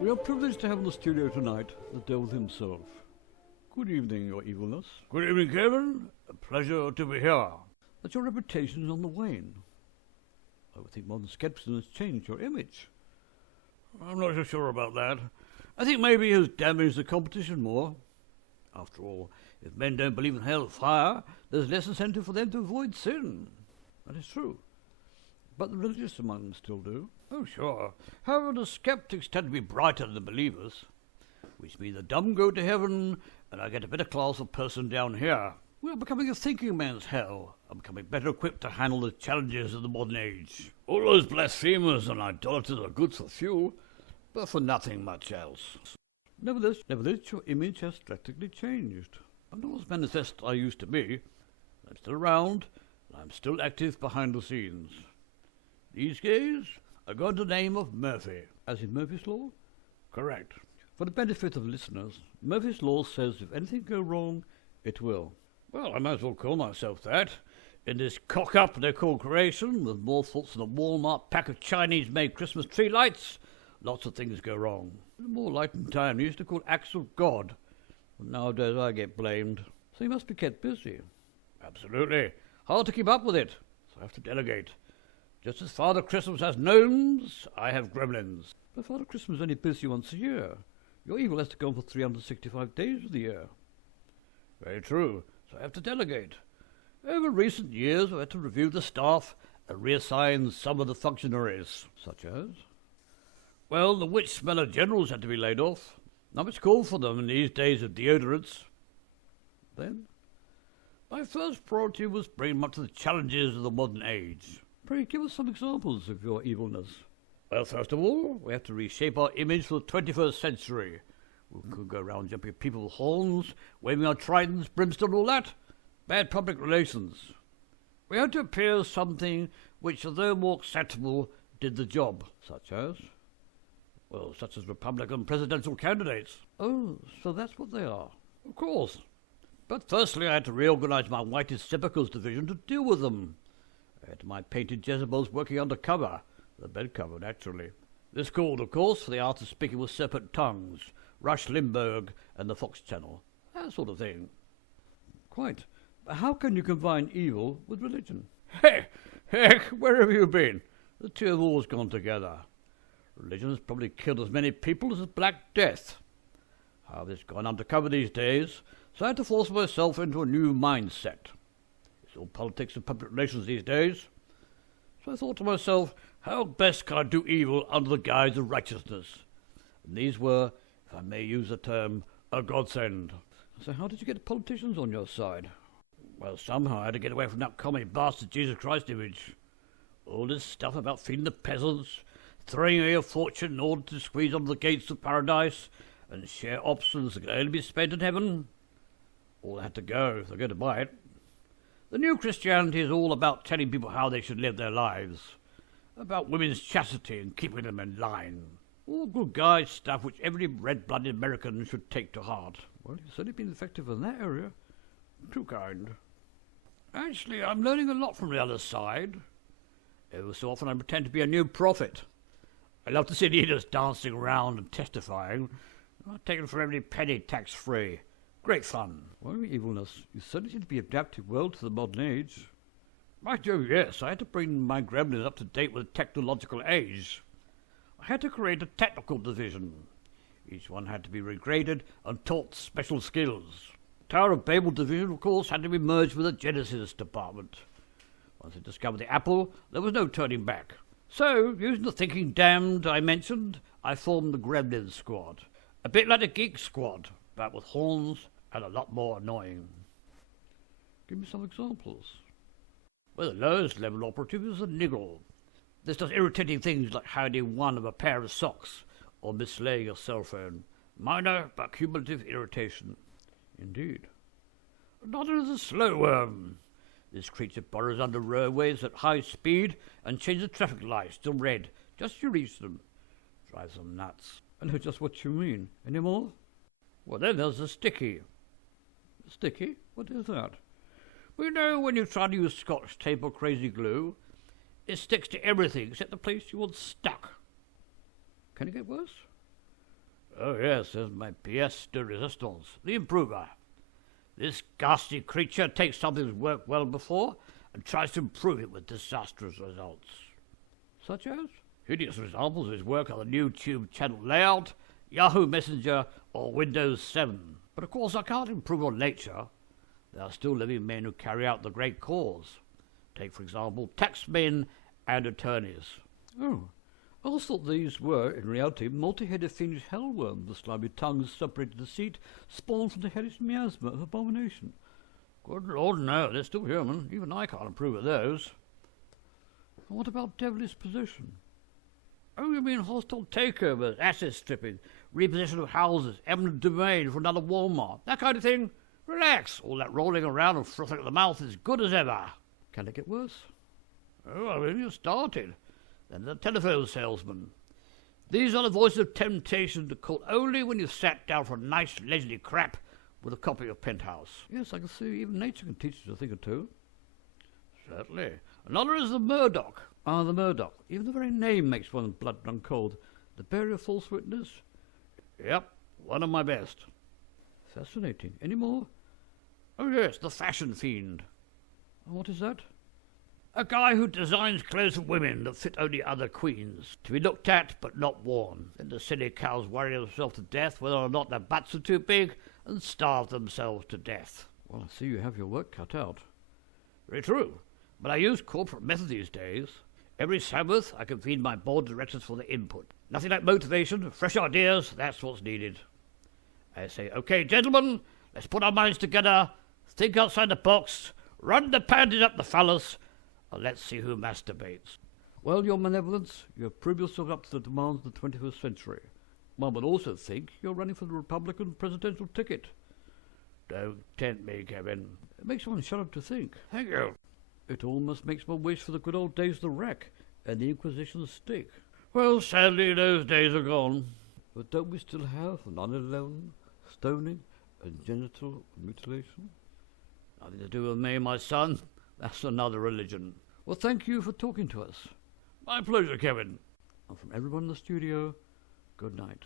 We are privileged to have in the studio tonight the Devil himself. Good evening, Your Evilness. Good evening, Kevin. A pleasure to be here. But your reputation is on the wane. I would think modern skepticism has changed your image. I'm not so sure about that. I think maybe it has damaged the competition more. After all, if men don't believe in hell fire, there's less incentive for them to avoid sin. That is true. But the religious among them still do. Oh, sure. However, the skeptics tend to be brighter than the believers, which means the dumb go to heaven, and I get a better class of person down here. We are becoming a thinking man's hell. I'm becoming better equipped to handle the challenges of the modern age. All those blasphemers and idolaters are good for fuel, but for nothing much else. Nevertheless, your image has drastically changed. I'm not as manifest as I used to be. I'm still around, and I'm still active behind the scenes. These days, I got the name of Murphy. As in Murphy's Law? Correct. For the benefit of listeners, Murphy's Law says if anything go wrong, it will. Well, I might as well call myself that. In this cock-up they call creation, with more faults than a Walmart pack of Chinese-made Christmas tree lights, lots of things go wrong. In a more enlightened time, they used to call acts of God. But nowadays I get blamed. So you must be kept busy. Absolutely. Hard to keep up with it, so I have to delegate. Just as Father Christmas has gnomes, I have gremlins. But Father Christmas is only busy once a year. Your evil has to go on for 365 days of the year. Very true, so I have to delegate. Over recent years, I've had to review the staff and reassign some of the functionaries. Such as? Well, the witch smeller generals had to be laid off. Not much call for them in these days of deodorants. Then? My first priority was bringing them up to the challenges of the modern age. Pray give us some examples of your evilness. Well, first of all, we have to reshape our image for the 21st century. We could go around jumping people with horns, waving our tridents, brimstone, all that. Bad public relations. We had to appear as something which, although more acceptable, did the job. Such as? Well, such as Republican presidential candidates. Oh, so that's what they are. Of course. But firstly, I had to reorganize my whitest sepulchres division to deal with them. I had my painted Jezebels working undercover, the bed cover, naturally. This called, of course, for the art of speaking with serpent tongues, Rush Limburg and the Fox Channel, that sort of thing. Quite. But how can you combine evil with religion? Heck, where have you been? The two have always gone together. Religion has probably killed as many people as the Black Death. However, it's gone undercover these days, so I had to force myself into a new mindset. It's all politics and public relations these days. So I thought to myself, how best can I do evil under the guise of righteousness? And these were, if I may use the term, a godsend. So how did you get the politicians on your side? Well, somehow I had to get away from that commie bastard Jesus Christ image. All this stuff about feeding the peasants, throwing away a fortune in order to squeeze under the gates of paradise, and share options that could only be spent in heaven. All that had to go if they're going to buy it. The new Christianity is all about telling people how they should live their lives, about women's chastity and keeping them in line. All good guy stuff which every red-blooded American should take to heart. Well, you've certainly been effective in that area. Too kind. Actually, I'm learning a lot from the other side. Ever so often I pretend to be a new prophet. I love to see leaders dancing around and testifying. I've taken for every penny tax-free. Great fun. Well, your evilness, you certainly seem to be adapted well to the modern age. By Jove, yes. I had to bring my gremlins up to date with the technological age. I had to create a technical division. Each one had to be regraded and taught special skills. The Tower of Babel division, of course, had to be merged with the Genesis department. Once I discovered the apple, there was no turning back. So, using the thinking damned I mentioned, I formed the Gremlin Squad. A bit like the Geek Squad, but with horns and a lot more annoying. Give me some examples. Well, the lowest level operative is a niggle. This does irritating things like hiding one of a pair of socks or mislaying a cell phone. Minor but cumulative irritation. Indeed. Another is a slow worm. This creature burrows under roadways at high speed and changes the traffic lights to red just as you reach them. Drives them nuts. I know just what you mean. Any more? Well, then there's the sticky. Sticky? What is that? Well, you know, when you try to use Scotch tape or crazy glue, it sticks to everything except the place you want stuck. Can it get worse? Oh yes, there's my pièce de résistance, the improver. This ghastly creature takes something that's worked well before and tries to improve it with disastrous results. Such as? Hideous examples of his work on the new Tube channel layout, Yahoo Messenger, or Windows 7. But of course I can't improve on nature. There are still living men who carry out the great cause. Take, for example, taxmen and attorneys. Oh, I always thought these were, in reality, multi-headed fiendish hellworms, the slimy tongues separated the seat, spawned from the hellish miasma of abomination. Good Lord, no, they're still human. Even I can't approve of those. And what about devilish possession? Oh, you mean hostile takeovers, asset stripping, repossession of houses, eminent domain for another Walmart, that kind of thing? Relax. All that rolling around and frothing at the mouth is good as ever. Can it get worse? Oh, I've only started. Then the telephone salesman. These are the voices of temptation to call only when you've sat down for a nice leisurely crap with a copy of Penthouse. Yes, I can see even nature can teach us a thing or two. Certainly. Another is the Murdoch. Ah, the Murdoch. Even the very name makes one blood run cold. The bearer of false witness? Yep, one of my best. Fascinating. Any more? Oh yes, the fashion fiend. And what is that? A guy who designs clothes for women that fit only other queens, to be looked at but not worn. Then the silly cows worry themselves to death whether or not their butts are too big and starve themselves to death. Well, I see you have your work cut out. Very true, but I use corporate method these days. Every Sabbath I convene my board of directors for their input. Nothing like motivation, fresh ideas, that's what's needed. I say, okay, gentlemen, let's put our minds together, think outside the box, run the panties up the phallus, and let's see who masturbates. Well, your malevolence, you have proved yourself up to the demands of the 21st century. One would also think you're running for the Republican presidential ticket. Don't tempt me, Kevin. It makes one shudder to think. Thank you. It almost makes one wish for the good old days of the rack and the Inquisition's stick. Well, sadly, those days are gone. But don't we still have 9/11, stoning, and genital mutilation? Nothing to do with me, my son. That's another religion. Well, thank you for talking to us. My pleasure, Kevin. And from everyone in the studio, good night.